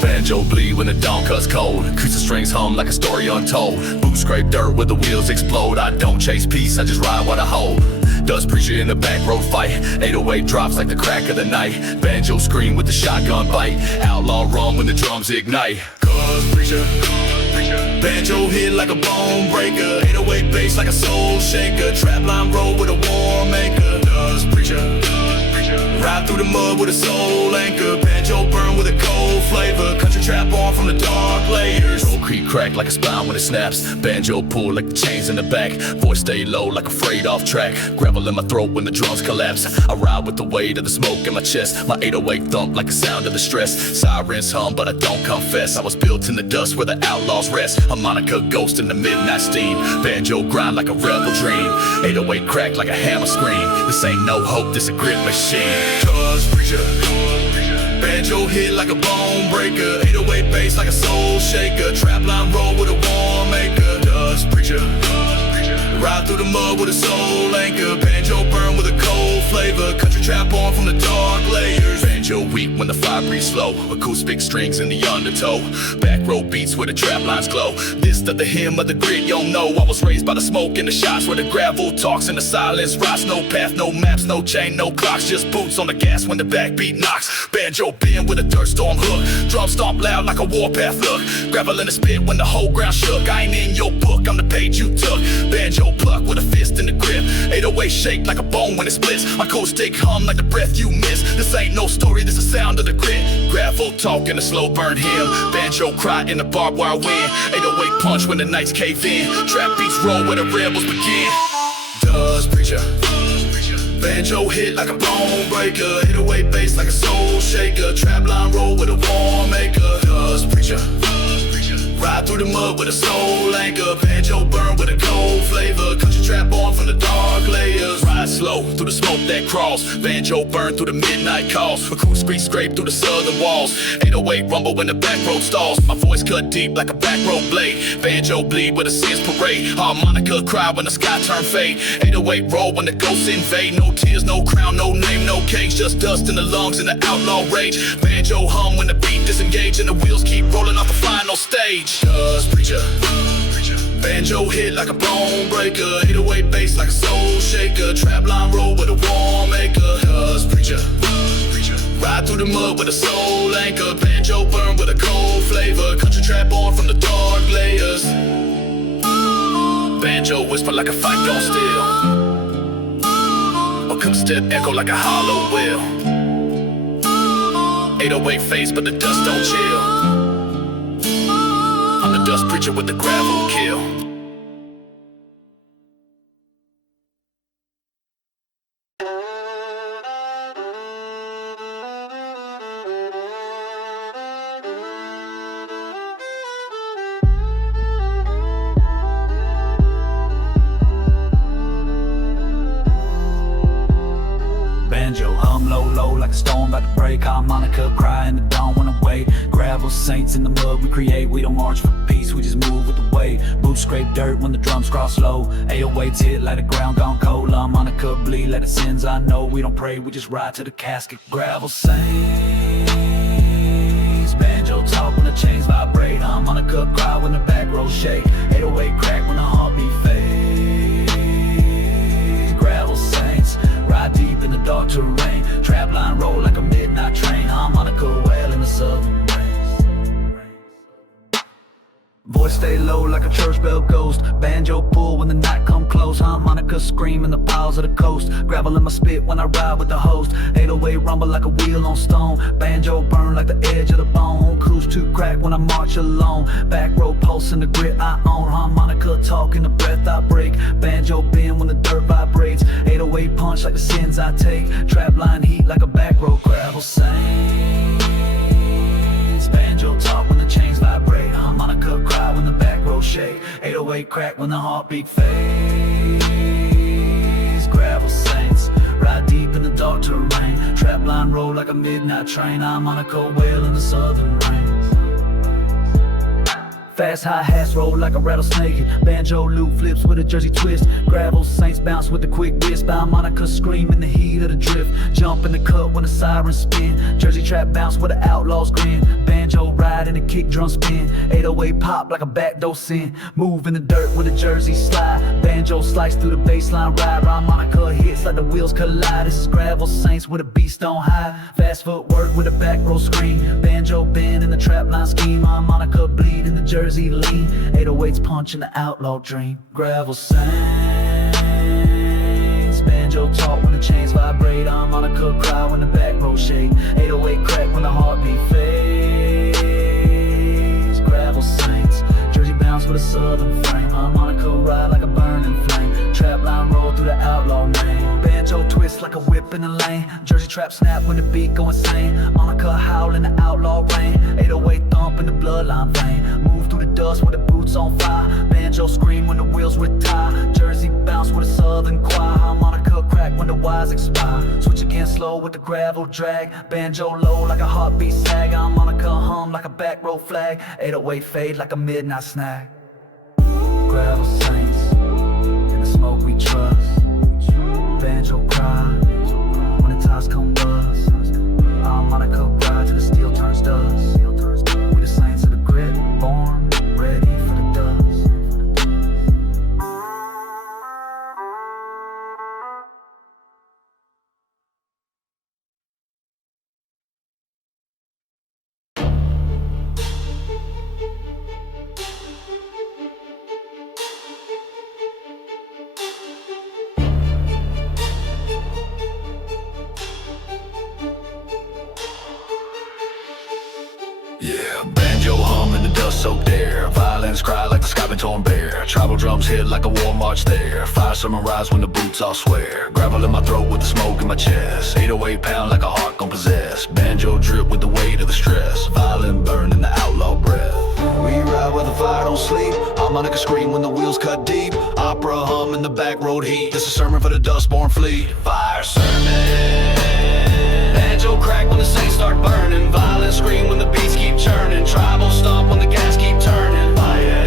Banjo bleed when the dawn cuts cold. Acoustic strings hum like a story untold. Boots scrape dirt where the wheels explode. I don't chase peace, I just ride what I hold. Dust preacher in the back road fight. 808 drops like the crack of the night. Banjo scream with the shotgun bite. Outlaw run when the drums ignite. Cuz preacher. Banjo hit like a bone breaker. 808 bass like a soul shaker. Trap line roll with a war maker. Dust preacher. Ride through the mud with a soul anchor. Banjo burn with a cold flavor. Country trap on from the dark layers. Old creep crack like a spine when it snaps. Banjo pull like the chains in the back. Voice stay low like a freight off track. Gravel in my throat when the drums collapse. I ride with the weight of the smoke in my chest. My 808 thump like the sound of the stress. Sirens hum but I don't confess. I was built in the dust where the outlaws rest. Harmonica ghost in the midnight steam. Banjo grind like a rebel dream. 808 crack like a hammer scream. This ain't no hope, this a grit machine. Cuz preacher. Banjo hit like a bone breaker. 808 bass like a soul shaker. Trap line roll with a war maker. Dust preacher. Ride through the mud with a soul anchor. Banjo burn with a cold flavor. Country trap on from the dark layers. Banjo banjo weep when the fire breathes slow. Acoustic strings in the undertow. Back row beats where the trap lines glow. This to the hymn of the grit, yo know. I was raised by the smoke and the shots where the gravel talks and the silence rocks. No path, no maps, no chain, no clocks. Just boots on the gas when the backbeat knocks. Banjo bend with a dirt storm hook. Drum stomp loud like a warpath look. Gravel in the spit when the whole ground shook. I ain't in your book, I'm the page you took. Banjo pluck with a fist in the grip. 808 shake like a bone when it splits. Acoustic hum like the breath you miss. This ain't no story, this the sound of the grit. Gravel talk in a slow burn hymn. Banjo cry in the barbed wire wind. 808 punch when the nights cave in. Trap beats roll where the rebels begin. Does preacher. Banjo hit like a bone breaker. 808 bass like a soul shaker. Trap line roll with a warm maker. Does preacher. Ride through the mud with a soul anchor. Banjo burn with a cold flavor. Country trap on from the dark layers. Ride slow through the smoke that crawls. Banjo burn through the midnight calls. Acoustic scrape through the southern walls. 808 rumble when the back road stalls. My voice cut deep like a back road blade. Banjo bleed with a sins parade. Harmonica cry when the sky turn fade. 808 roll when the ghosts invade. No tears, no crown, no name, no cage. Just dust in the lungs and the outlaw rage. Banjo hum when the beat disengage and the wheels keep rolling off the final stage. Does preacher. Banjo hit like a bone breaker. 808 bass like a soul shaker. Trap line roll with a warm maker. Does preacher. Ride through the mud with a soul anchor. Banjo burn with a cold flavor. Country trap on from the dark layers. Banjo whisper like a fight don't steal. Or come step echo like a hollow wheel. 808 face but the dust don't chill. I'm the dust preacher with the gravel kill. Banjo hum low, low like a storm about to break. Harmonica cry in the dawn when I wait. Gravel saints in the mud we create. We don't march for peace, we just move with the weight. Boots scrape dirt when the drums cross slow. 808s hit like the ground gone cold. Harmonica bleed like the sins I know. We don't pray, we just ride to the casket. Gravel saints. Banjo talk when the chains vibrate. Harmonica cry when the back rows shake. 808 crack when the heartbeat fades. Gravel saints. Ride deep in the dark terrain. Trap line roll like a midnight train. Harmonica wail in the southern rains. Voice stay low like a church bell ghost. Banjo pull when the night come close. Harmonica scream in the piles of the coast. Gravel in my spit when I ride with the host. 808 rumble like a wheel on stone. Banjo burn like the edge of the bone. Cruise to crack when I march alone. Back row pulse in the grit I own. Harmonica talk in the breath I break. Banjo bend when the dirt vibrates. 808 punch like the sins I take. Trap line heat like a back row. Gravel saints. Banjo talk when the chains vibrate. Harmonica cry when the back row shake. 808 crack when the heartbeat fades. Gravel saints. Ride deep in the dark terrain. Trap line roll like a midnight train. Harmonica wail in the southern rains. Fast hi-hats roll like a rattlesnake. Banjo loop flips with a Jersey twist. Gravel saints bounce with a quick wisp. Harmonica scream in the heat of the drift. Jump in the cut when the sirens spin. Jersey trap bounce with the outlaws grin. Banjo ride and the kick drum spin. 808 pop like a backdoor sin. Move in the dirt with a Jersey slide. Banjo slice through the baseline ride. Harmonica hits like the wheels collide. This is gravel saints with a beast on high. Fast footwork with a back row screen. Banjo bend in the trap line scheme. Harmonica bleed in the Jersey lean. 808's punch in the outlaw dream. Gravel saints. Banjo talk when the chains vibrate. Harmonica cry when the back row shake. 808 crack when the heartbeat fades. Gravel saints. Jersey bounce with a southern frame. Harmonica ride like a burning flame. Trap line roll through the outlaw name. Banjo twist like a whip in the lane. Jersey trap snap when the beat go insane. Harmonica howl in the outlaw rain. 808 thump in the bloodline vein. Move through the dust with the boots on fire. Banjo scream when the wheels retire. Jersey bounce with a southern choir. Harmonica crack when the wires expire. Switch again slow with the gravel drag. Banjo low like a heartbeat sag. Harmonica hum like a back row flag. 808 fade like a midnight snack. Gravel saints. In the smoke we trust. Banjo cry when the ties come bust. I'm on a coke ride till the steel turns dust. We the saints of the grit, born ready for the dust. Yeah, banjo hum in the dust-soaked air. Violins cry like the sky been torn bare. Tribal drums hit like a war march there. Fire summer rise when the boots all swear. Gravel in my throat with the smoke in my chest. 808 pound like a heart gon' possess. Banjo drip with the weight of the stress. Violin burn in the outlaw breath. We ride where the fire don't sleep. Harmonica scream when the wheels cut deep. Opera hum in the back road heat. This a sermon for the dust-born fleet. Fire sermon. Banjo crack when the saints start burning. Violin scream when the beats keep churning. Tribal stomp when the gas keep turning. Fire.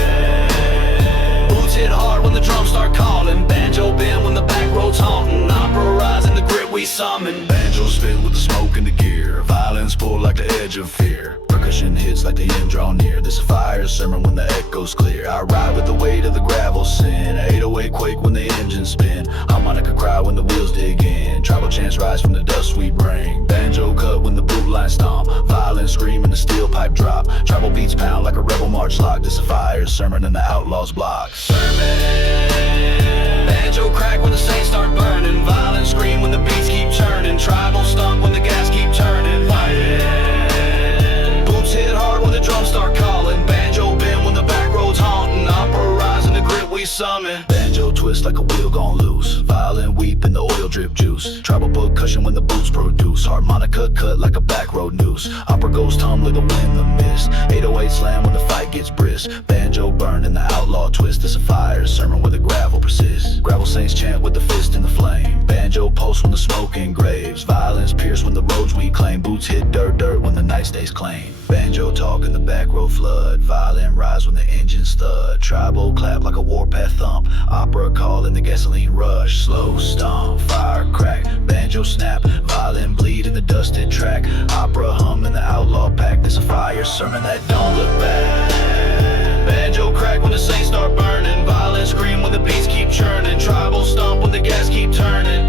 Boots hit hard when the drums start calling. Banjo bend when the back road's haunting. Opera rise in the grit we summon. Banjo spit with the smoke in the gear. Violins pull like the edge of fear. Percussion hits like the end draw near. This a fire sermon when the echo's clear. I ride with the weight of the gravel sin. 808 quake when the engines spin. Harmonica cry when the wheels dig in. Tribal chants rise from the dust we bring. Banjo cut when the boot line stomp. Violin scream and the steel pipe drop. Tribal beats pound like a rebel march lock. This a fire sermon in the outlaws block. Sermon. Banjo crack when the saints start burning. Violin scream when the beats keep churning. Tribal stomp when the gas keep turning. Fire. Boots hit hard when the drums start calling. Banjo bend when the back road's haunting. Opera rise in the grit we summon. Banjo twist like a wheel gone loose. Violin weep in the oil drip juice. Tribal percussion when the boots produce. Harmonica cut like a back road noose. Opera goes tumbling the wind, the mist. 808 slam when the fight gets brisk. Banjo burn in the outlaw twist. This a fire sermon where the gravel persists. Gravel saints chant with the fist in the flame. Banjo pulse when the smoke engraves. Violins pierce when the roads we claim. Boots hit dirt when the night stays clean. Banjo talk in the back road flood. Violin rise when the engines thud. Tribal clap like a warpath thump. Opera call in the gasoline rush. Slow stomp, fire crack. Banjo snap, violin bleed in the dusted track. Opera hum in the outlaw pack. This a fire sermon that don't look back. Banjo crack when the saints start burning. Violin scream when the beats keep churning. Tribal stomp when the gas keep turning.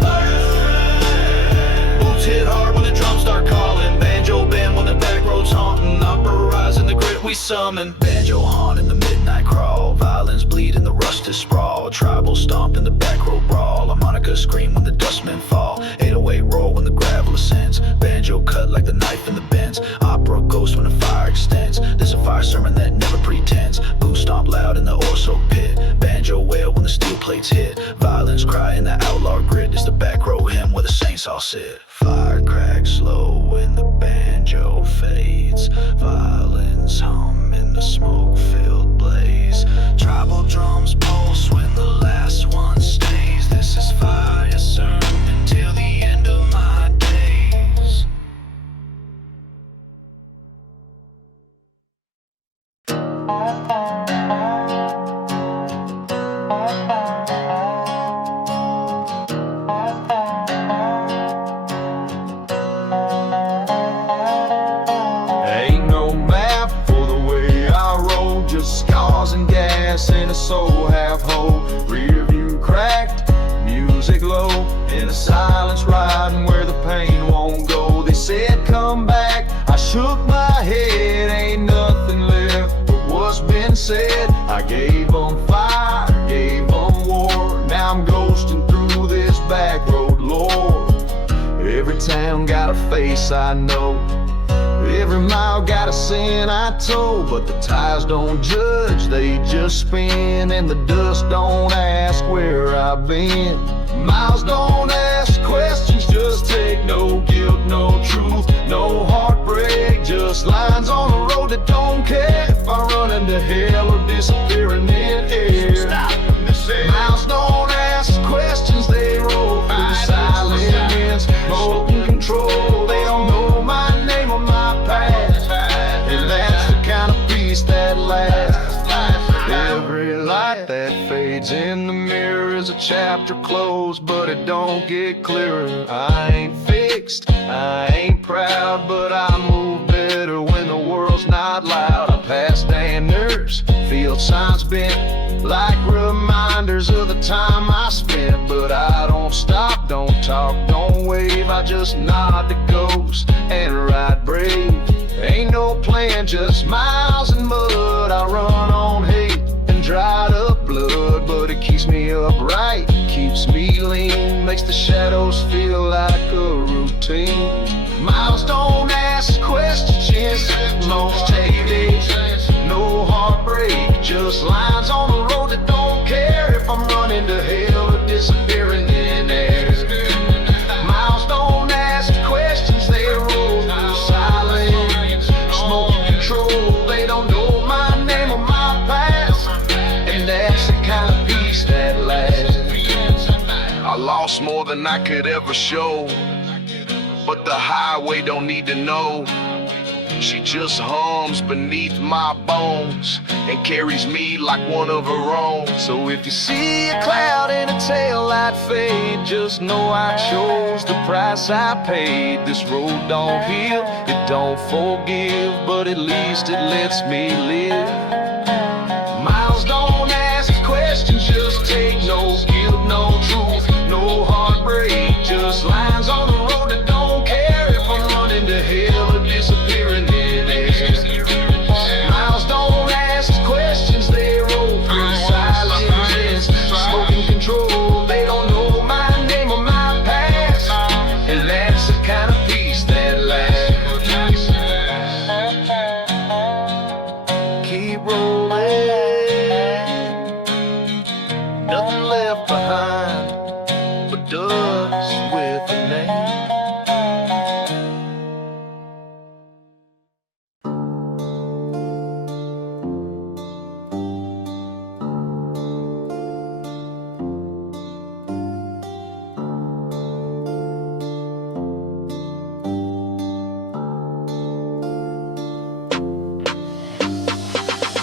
Boots hit hard when the drums start calling. Banjo bend when the back road's haunting. Opera rise in the grit we summon. Banjo haunt in the midnight crawl. Violins bleed in the rusted sprawl. Tribal stomp in the back road brawl. Harmonica scream when the dustmen fall. 808 roar when the gravel ascends. Banjo cut like the knife in the bends. Opera ghost when the fire extends. This a fire sermon that never pretends. Boot stomp loud in the ore-soaked pit. Banjo wail when the steel plates hit. Violins cry in the outlaw grit. It's the back row hymn where the saints all sit. Fire cracks slow when the banjo fades. Violins hum in the smoke-filled blaze. Tribal drums pulse when the last one stays. This is fire sermon till the end of my days. Ain't no map for the way I roll, just scars and gas and a soul half whole. Rear view cracked, music low, in a silence riding where the pain won't go. They said come back, I shook my head, ain't nothing left but what's been said. I gave them fire, gave them war, now I'm ghosting through this back road, Lord. Every town got a face I know, every mile got a sin I told, but the tires don't judge, they just spin, and the dust don't ask where I've been. Miles don't ask questions, just take no guilt, no truth, no heartbreak, just lines on the road that don't care if I run into hell or disappear in thin air. Miles don't ask questions, they roll through the silence, open control, they don't know my name or my past, and that's the kind of peace that lasts. Every light that fades in the mirror is a chapter closed, but it don't get clearer. I ain't fixed, I ain't proud, but I move better when the world's not loud. I pass standards, field signs bent, like reminders of the time I spent. But I don't stop, don't talk, don't wave, I just nod to ghosts and ride brave. Ain't no plan, just miles and mud. I run on hate and dried up blood, but it keeps me upright, keeps me lean, makes the shadows feel like a routine. Miles don't ask questions, most take it. No heartbreak, just lines on the road that don't care if I'm running to hell or disappearing in air. Miles don't ask questions, they roll through silence. Smoke control, they don't know my name or my past, and that's the kind of peace that lasts. I lost more than I could ever show, but the highway don't need to know. She just hums beneath my bones and carries me like one of her own. So if you see a cloud and a taillight fade, just know I chose the price I paid. This road don't heal, it don't forgive, but at least it lets me live. Miles don't ask questions, just take no guilt, no truth, no heartbreak, just lines on the road that don't care if I'm running to hell or disappearing in air. Miles don't ask questions, they roll through silence. Smoking control, they don't know my name or my past, and that's the kind of peace that lasts. Keep rolling, nothing left behind but dust with a name.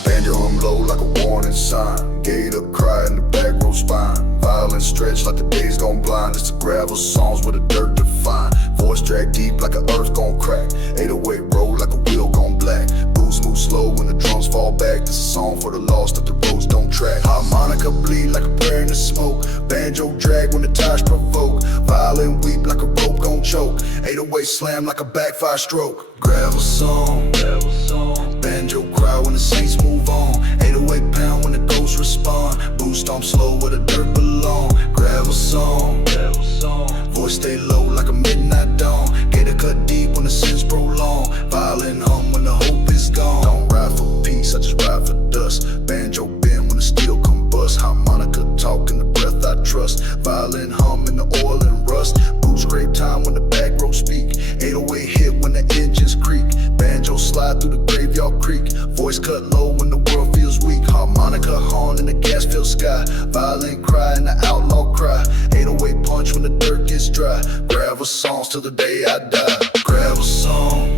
Banjo hum low like a warning sign. Gator cry in the back row spine. Violence stretch like the days gone blind. It's the gravel songs with the dirt to find. Voice drag deep like a earth gon' crack. 808 roll like a wheel gone black. Boots move slow when the drums fall back. This a song for the lost that the roads don't track. Harmonica bleed like a prayer in the smoke. Banjo drag when the tires provoke. Violin weep like a rope gon' choke. 808 slam like a backfire stroke. Gravel song, banjo cry when the saints move on. 808 pound when the ghosts respond. Boost stomp slow where the dirt belong. Gravel song, voice stay low like a midnight dawn. Gator cut deep when the sins prolong. Violin hum when the hope is gone. Don't ride for peace, I just ride for dust. Banjo bend when the steel combust. Harmonica talk in the breath I trust. Violin hum in the oil and rust. Boots scrape time when the back row speak. 808 hit when the engines creak. Banjo slide through the graveyard creek. Voice cut low when the world feels weak. Harmonica horn in the gas filled sky. Violin cry and the outlaw cry. 808 punch when the dirt gets dry. Gravel songs till the day I die. Gravel song,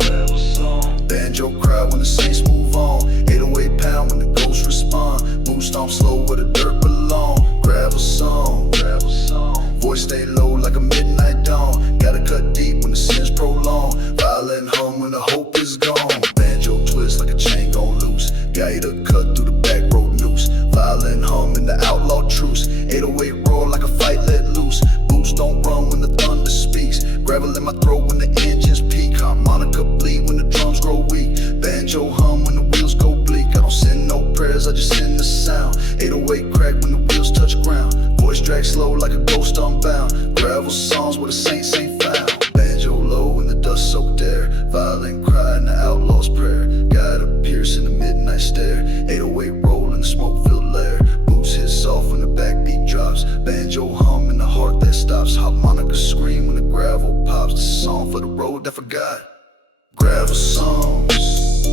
banjo cry when the saints move on. 808 pound when the ghosts respond. Move stomp slow where the dirt belong. Gravel song, voice stay low like a midnight dawn. Gotta cut deep when the sins prolong. Violin hum when the hope is gone. Banjo twist like a chain gon' loose. Gator cut through the back road noose. Violin hum in the outlaw truce. 808 roar like a fight let loose. Boots don't run when the thunder speaks. Gravel in my throat when the engines peak. Harmonica bleed when the drums grow weak. Banjo hum when the wheels go bleak. I don't send no prayers, I just send the sound. 808 crack when the wheels touch ground. Voice drag slow like a ghost unbound. Gravel songs where the saints ain't found. Banjo low in the dust soaked air. Violin cry in the outlaw's prayer. Gotta pierce in the midnight stare. 808 roll in the smoke filled lair. Boots hit soft when the backbeat drops. Banjo hum in the heart that stops. Harmonica scream when the gravel pops. This is a song for the road that forgot. Gravel songs,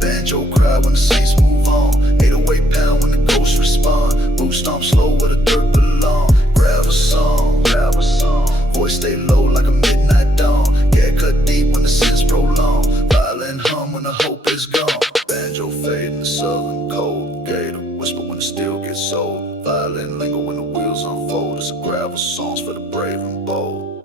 banjo cry when the saints move on. 808 pound when the ghosts respond. Boot stomp slow where the dirt belong. Gravel song, voice stay low like a midnight dawn. Get cut deep when the sins prolong. Violin hum when the hope is gone. Banjo fade in the southern cold. Gator whisper when the steel gets sold. Violin linger when the wheels unfold. It's a gravel songs for the brave and bold.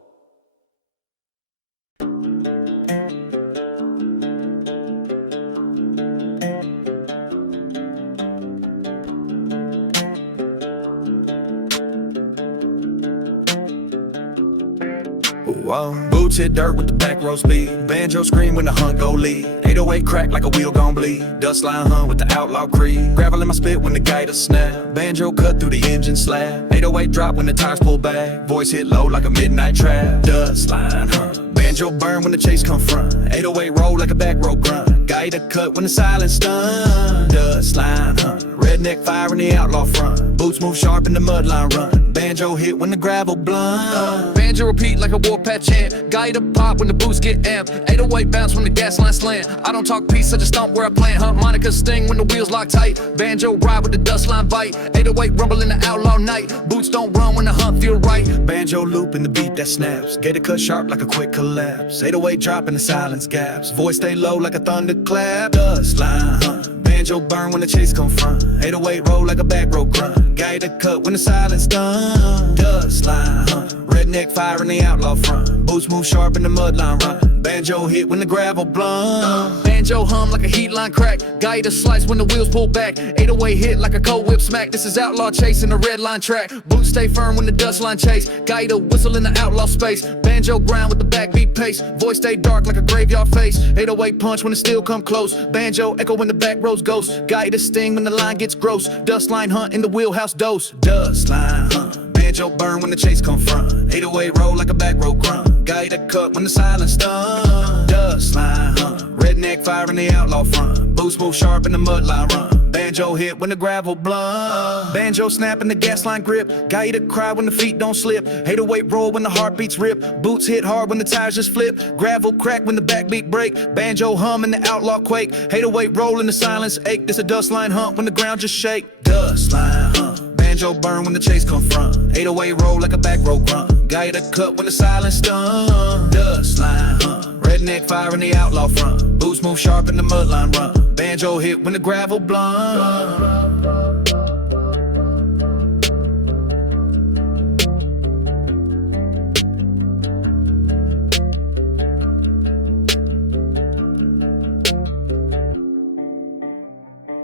Whoa. Boots hit dirt with the back row speed. Banjo scream when the hunt go lead. 808 crack like a wheel gon' bleed. Dust line hunt with the outlaw creed. Gravel in my spit when the gator snap. Banjo cut through the engine slab. 808 drop when the tires pull back. Voice hit low like a midnight trap. Dust line hunt. Banjo burn when the chase come front. 808 roll like a back row grunt. Gator cut when the silence stun. Dust line hunt. Redneck fire in the outlaw front. Boots move sharp in the mud line run. Banjo hit when the gravel blunt. Banjo repeat like a warpath chant. Gator pop when the boots get amped. 808 bounce when the gas line slant. I don't talk peace, I just stomp where I plant. Harmonica sting when the wheels lock tight. Banjo ride with the dust line bite. 808 rumble in the outlaw night. Boots don't run when the hunt feel right. Banjo loop in the beat that snaps. Gator cut sharp like a quick collapse. 808 drop in the silence gaps. Voice stay low like a thunderclap. Dust line hunt. Banjo burn when the chase come front. 808 roll like a back row grunt. Gator cut when the silence done. Dust line hunt. Redneck fire in the outlaw front. Boots move sharp in the mud line run. Banjo hit when the gravel blunt. Banjo hum like a heat line crack. Gator slice when the wheels pull back. 808 hit like a cold whip smack. This is outlaw chasing the red line track. Boots stay firm when the dust line chase. Gator whistle in the outlaw space. Banjo grind with the backbeat pace. Voice stay dark like a graveyard face. 808 punch when the steel come close. Banjo echo when the back rows ghost. Gator sting when the line gets gross. Dust line hunt in the wheelhouse dose. Dust line hunt. Banjo burn when the chase come front. 808 roll like a back row grunt. Gator cut when the silence done. Dust line hunt. Redneck fire in the outlaw front. Boots move sharp in the mud line run. Banjo hit when the gravel blunt. Banjo snap in the gas line grip. Gator cry when the feet don't slip. 808 roll when the heartbeats rip. Boots hit hard when the tires just flip. Gravel crack when the backbeat break. Banjo hum in the outlaw quake. 808 roll in the silence ache. This a dust line hunt when the ground just shake. Dust line hunt. Banjo burn when the chase come front. 808 roll like a back row grunt. Gator cut when the silence done. Dust line hunt. Redneck fire in the outlaw front. Boots move sharp in the mud line run. Banjo hit when the gravel blunt.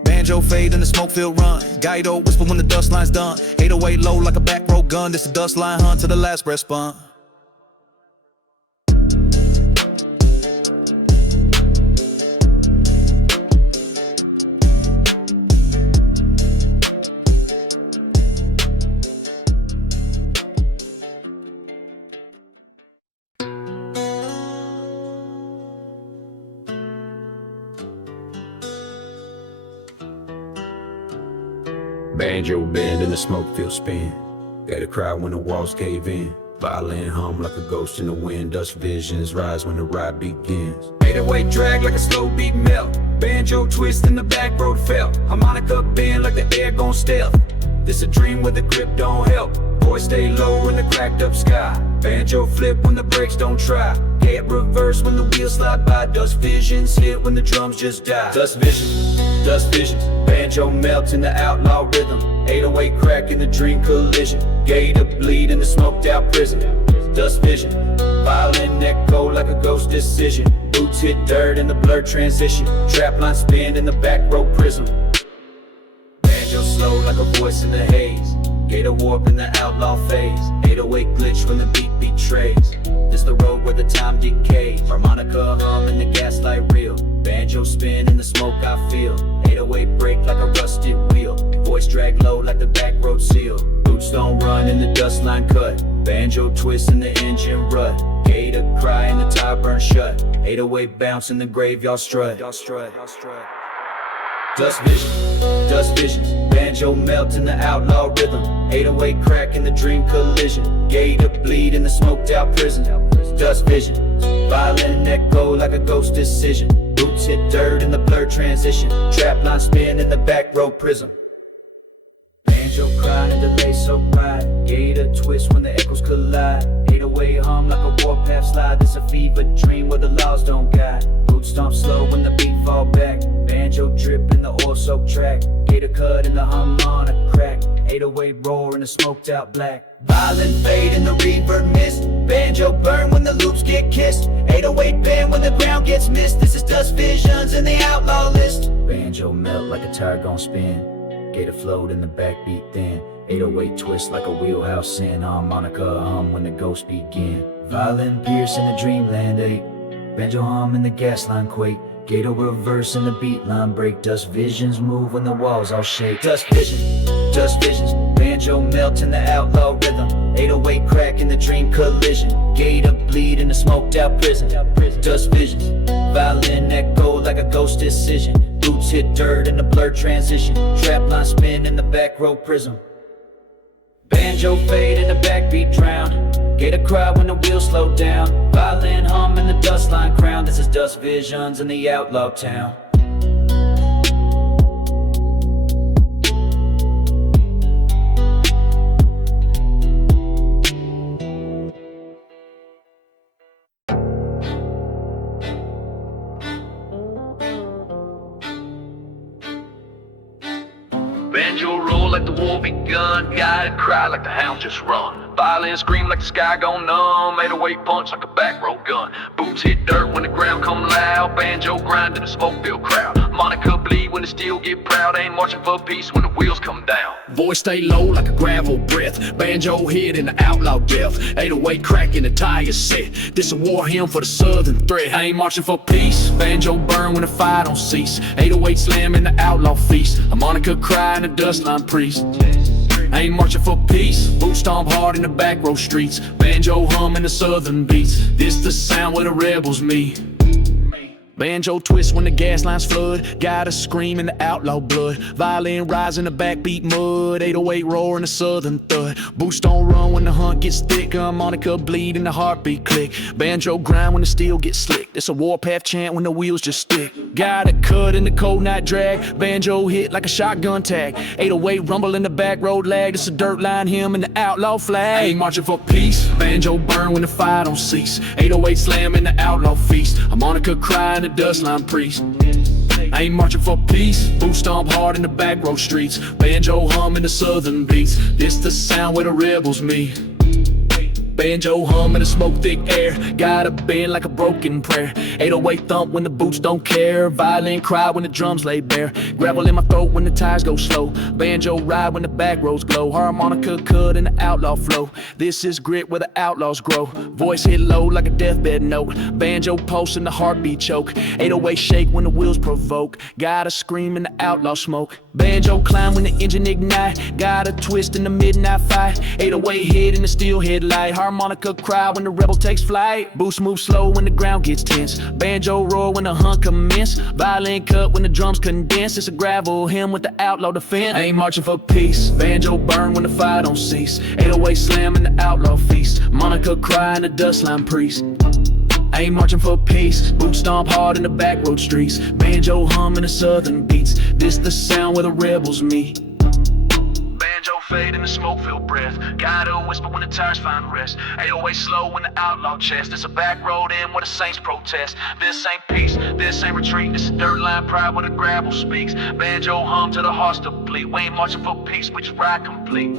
Banjo fade in the smoke-filled run. Gaito whisper when the dust line's done. 808 low like a back row gun. This a dust line hunt to the last breath spun. Banjo bend and the smoke field spin. Gator cry when the walls cave in. Violin hum like a ghost in the wind. Dust visions rise when the ride begins. 808 drag like a slow beat melt. Banjo twist in the back road felt. Harmonica bend like the air gon' stealth. This a dream where the grip don't help. Voice stay low in the cracked up sky. Banjo flip when the brakes don't try. Get reverse when the wheels slide by. Dust visions hit when the drums just die. Dust visions, dust visions. Banjo melts in the outlaw rhythm. 808 crack in the dream collision. Gator bleed in the smoked out prison. Dust vision, violin echo like a ghost decision. Boots hit dirt in the blurred transition. Trap line spin in the back row prism. Banjo slow like a voice in the haze. Gator warp in the outlaw phase. 808 glitch when the beat betrays. This the road where the time decays. Harmonica hum in the gaslight reel. Banjo spin in the smoke I feel. 808 break like a rusted wheel. Voice drag low like the back road seal. Boots don't run in the dust line cut. Banjo twist in the engine rut. Gator cry and the tire burn shut. 808 bounce in the graveyard strut. Dust vision, dust visions. Banjo melt in the outlaw rhythm. 808 crack in the dream collision. Gator bleed in the smoked out prison. Dust vision, violin echo like a ghost decision. Boots hit dirt in the blurred transition. Trap line spin in the back row prism. Banjo crying and delay so bright. Gator twist when the echoes collide. 808 808 hum like a warpath slide. This a fever dream where the laws don't guide. Boot stomp slow when the beat fall back. Banjo drip in the oil soaked track. Gator cut in the hum on a crack. 808 roar in the smoked out black. Violent fade in the reverb mist. Banjo burn when the loops get kissed. 808 bend when the ground gets missed. This is Dust Visions in the outlaw list. Banjo melt like a tire gon' spin. Gator float in the backbeat thin. 808 twist like a wheelhouse sin. Harmonica hum when the ghosts begin. Violin pierce in the dreamland 8. Banjo hum in the gas line quake. Gator reverse in the beat line break. Dust Visions move when the walls all shake. Dust Visions, Dust Visions. Banjo melt in the outlaw rhythm. 808 crack in the dream collision. Gator bleed in the smoked out prison. Dust Visions, violin echo like a ghost decision. Boots hit dirt in the blurred transition. Trap line spin in the back row prism. Banjo fade in the backbeat drown. Gator cry when the wheels slow down. Violin hum in the dust line crown. This is Dust Visions in the outlaw town. Banjo roll like the war begun. Guy cry like the hound just run. Violin scream like the sky gone numb. 808 punch like a back row gun. Boots hit dirt when the ground come loud. Banjo grind in the smoke-filled crowd. Monica bleed when the steel get proud. Ain't marching for peace when the wheels come down. Voice stay low like a gravel breath. Banjo hit in the outlaw death. 808 crack in the tire set. This a war hymn for the southern threat. I ain't marching for peace. Banjo burn when the fire don't cease. 808 slam in the outlaw feast. A Monica cry in the dust line priest. I ain't marching for peace. Boot stomp hard in the back row streets. Banjo hum in the southern beats. This the sound where the rebels meet. Banjo twist when the gas lines flood. Gotta scream in the outlaw blood. Violin rise in the backbeat mud. 808 roar in the southern thud. Boots don't run when the hunt gets thick. Harmonica bleed and the heartbeat click. Banjo grind when the steel gets slick. It's a warpath chant when the wheels just stick. Gotta cut in the cold night drag. Banjo hit like a shotgun tag. 808 rumble in the back road lag. It's a dirt line hymn in the outlaw flag. I ain't marching for peace. Banjo burn when the fire don't cease. 808 slam in the outlaw feast. Harmonica cry in the dust line priest. I ain't marching for peace. Boot stomp hard in the back row streets. Banjo hum in the southern beats. This the sound where the rebels meet. Banjo hum in the smoke thick air. Gotta bend like a broken prayer. 808 thump when the boots don't care. Violin cry when the drums lay bare. Gravel in my throat when the tires go slow. Banjo ride when the back roads glow. Harmonica cut in the outlaw flow. This is grit where the outlaws grow. Voice hit low like a deathbed note. Banjo pulse in the heartbeat choke. 808 shake when the wheels provoke. Gotta scream in the outlaw smoke. Banjo climb when the engine ignite. Gotta twist in the midnight fight. 808 hit in the steel headlight. Harmonica cry when the rebel takes flight. Boots move slow when the ground gets tense. Banjo roar when the hunt commence. Violin cut when the drums condense. It's a gravel hymn with the outlaw defense. I ain't marching for peace. Banjo burn when the fire don't cease. 808 slam in the outlaw feast. Monica cry in the dust line priest. I ain't marching for peace. Boot stomp hard in the back road streets. Banjo hum in the southern beats. This the sound where the rebels meet. Banjo fade in the smoke-filled breath. Gotta whisper when the tires find rest. 808 slow when the outlaw chest. It's a back road in where the saints protest. This ain't peace, this ain't retreat. This is dirt line pride where the gravel speaks. Banjo hum till the hearts deplete. We ain't marching for peace, we just ride complete.